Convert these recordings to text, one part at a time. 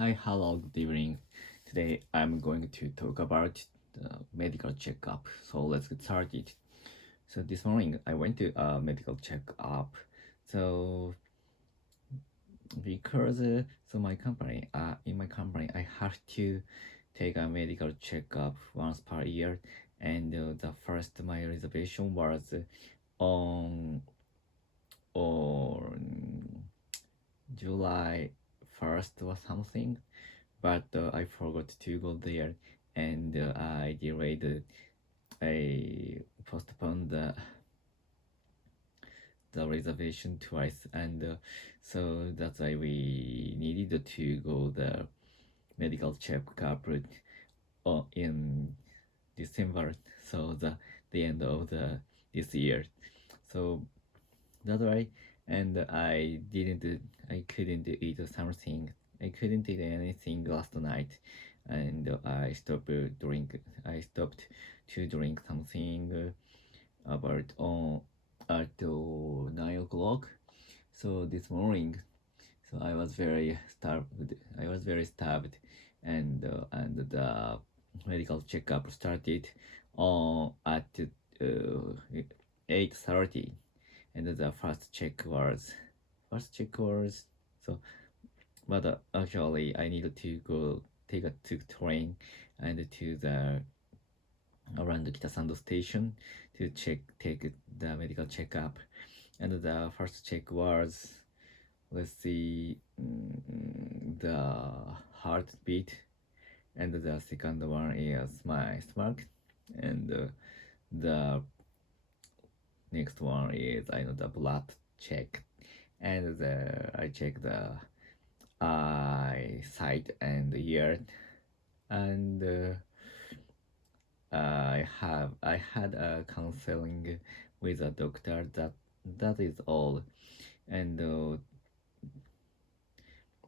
Hi, hello, good evening. Today I'm going to talk about the medical checkup. So let's get started. So this morning I went to a medical checkup. So because in my company I have to take a medical checkup once per year, and the first my reservation was on July 1st or something, but I forgot to go there, and I delayed. I postponed the reservation twice, and so that's why we needed to go the medical checkup in December. So the end of the this year. So that's why, and I couldn't eat something. I couldn't eat anything last night, and I stopped to drink something about at 9 o'clock. So this morning, so I was very starved. I was very starved, and the medical checkup started on at 8:30, and the first check was so. But actually, I needed to go take a train and to the around the Kitasando station to take the medical checkup. And the first check was, let's see, the heartbeat, and the second one is my stomach, and the next one is the blood check, and I check the eye, sight, and ear, and I had a counseling with a doctor. That is all. And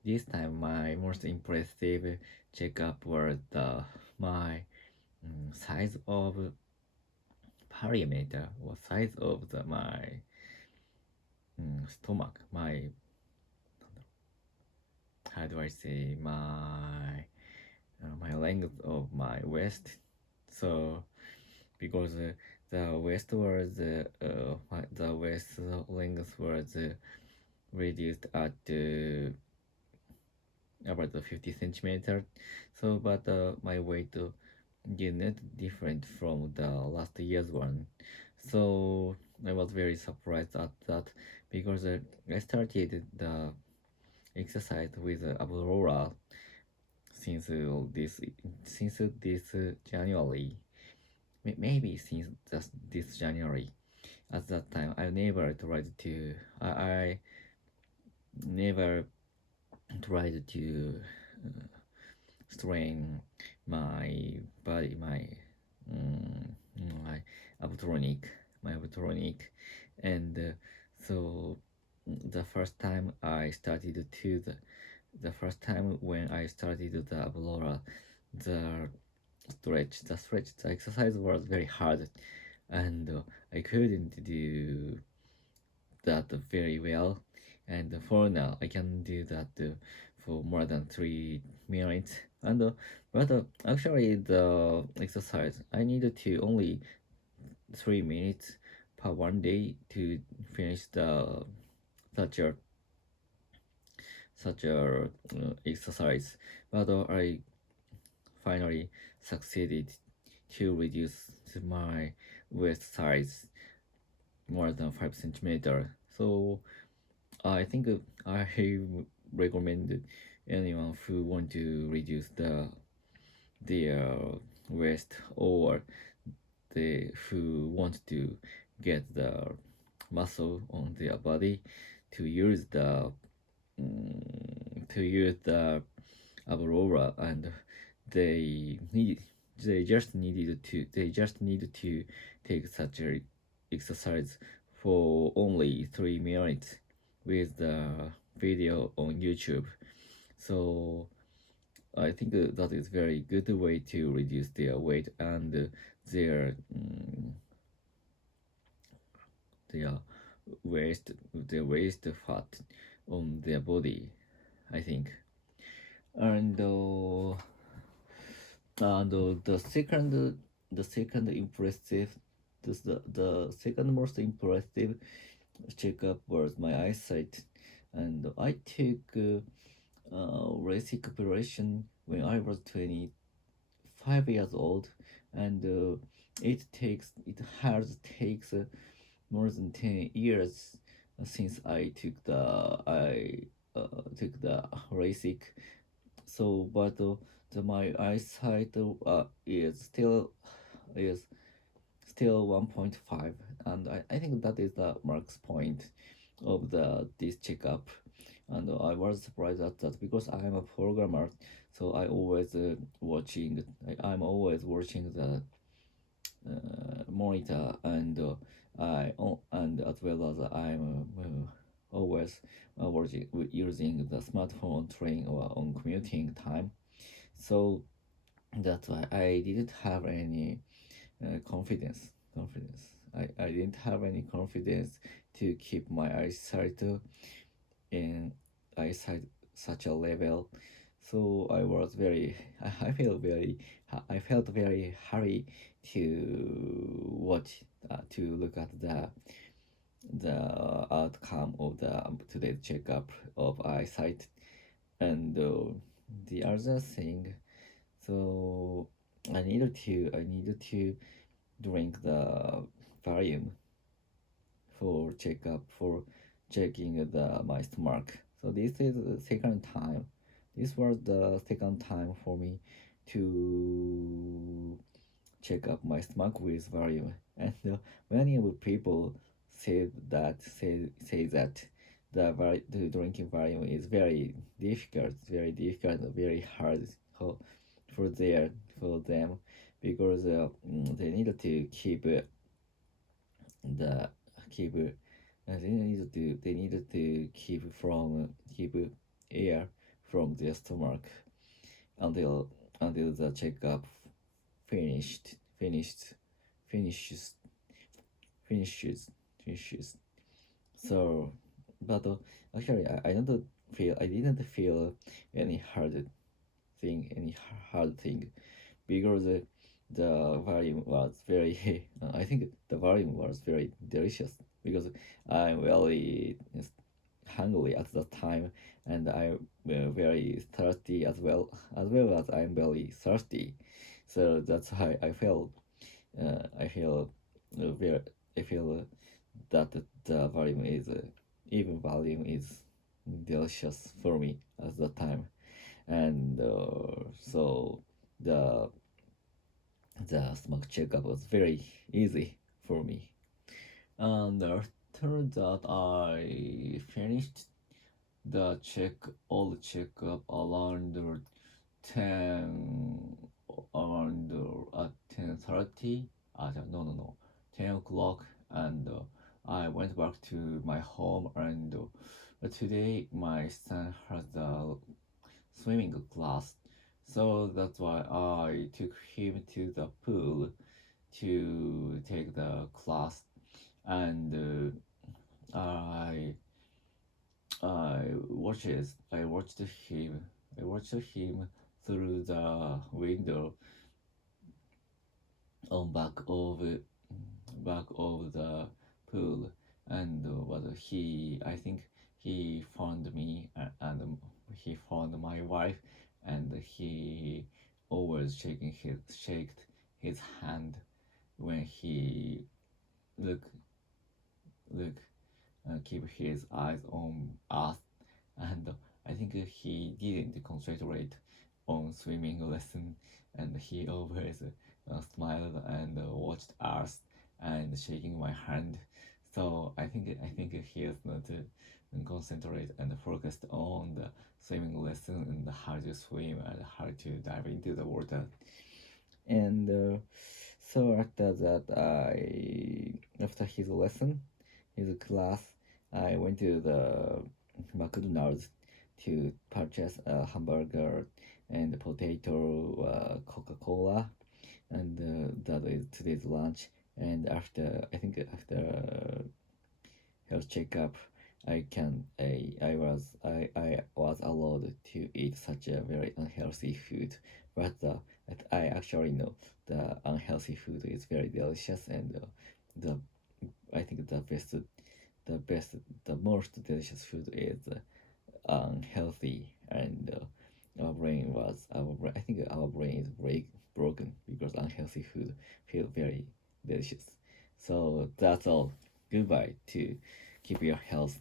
this time my most impressive checkup was my size of perimeter, or size of my stomach, my, how do I say, my length of my waist. So because the waist was the waist length was reduced at about 50 centimeter. So but my weight did not different from the last year's one. So I was very surprised at that, because I started the exercise with Aurora since this January, maybe since just this January. At that time, I never tried to strain my body, my abtronic, and so the first time the first time when I started the Aurora, the the exercise was very hard, and I couldn't do that very well. And for now, I can do that for more than 3 minutes. And but actually, the exercise I needed to only 3 minutes per one day to finish the such a exercise. But I finally succeeded to reduce my waist size more than 5 centimeters. So I think I recommend anyone who want to reduce their waist, or who want to get the muscle on their body, to use the Aurora, and they need they just need to take such a exercise for only 3 minutes with the video on YouTube. So I think that is very good way to reduce their weight and their their waist fat on their body, I think. and the second impressive the second most impressive checkup was my eyesight, and I took LASIK operation when I was 25 years old, and it has takes more than 10 years since I took the LASIK. So, but my eyesight is still 1.5, and I think that is the max point of this checkup. And I was surprised at that because I am a programmer, so I'm always watching the monitor, and and as well as I'm always using the smartphone on train or on commuting time. So that's why I didn't have any confidence. I didn't have any confidence to keep my in eyesight such a level. So I felt very hurry to to look at the outcome of the today's checkup of eyesight. And the other thing, so I needed to drink the volume for checkup for checking my stomach. So this is the second time. This was the second time for me to check up my stomach with volume. And many of people say that the drinking volume is very difficult, very hard for for their for them, because they need to the keep they needed to keep air from their stomach until the checkup finished finished finishes finishes finishes. So, but actually, I didn't feel any hard thing, because the volume was very I think the volume was very delicious, because I'm very hungry at that time, and I'm very thirsty as well as I'm very thirsty. So that's why I feel very I feel that the volume is even volume is delicious for me at that time. And so the smoke checkup was very easy for me. And after that, I finished all the checkup around 10 around at 10:30. No, 10 o'clock, and I went back to my home. And today my son has a swimming class, so that's why I took him to the pool to take the class. And I watched him through the window on back of the pool. And what he I think he found me, and he found my wife, and he always shaked his hand when he look look keep his eyes on us. And I think he didn't concentrate on swimming lesson, and he always smiled and watched us and shaking my hand. So I think he is not concentrate and focused on the swimming lesson and how to swim and how to dive into the water. And so after that, after his class, I went to the McDonald's to purchase a hamburger and potato, Coca-Cola, and that is today's lunch. And after health checkup, I was allowed to eat such a very unhealthy food, but I actually know the unhealthy food is very delicious, and the I think the best, the most delicious food is unhealthy, and I think our brain is broken because unhealthy food feel very delicious. So that's all. Goodbye to keep your health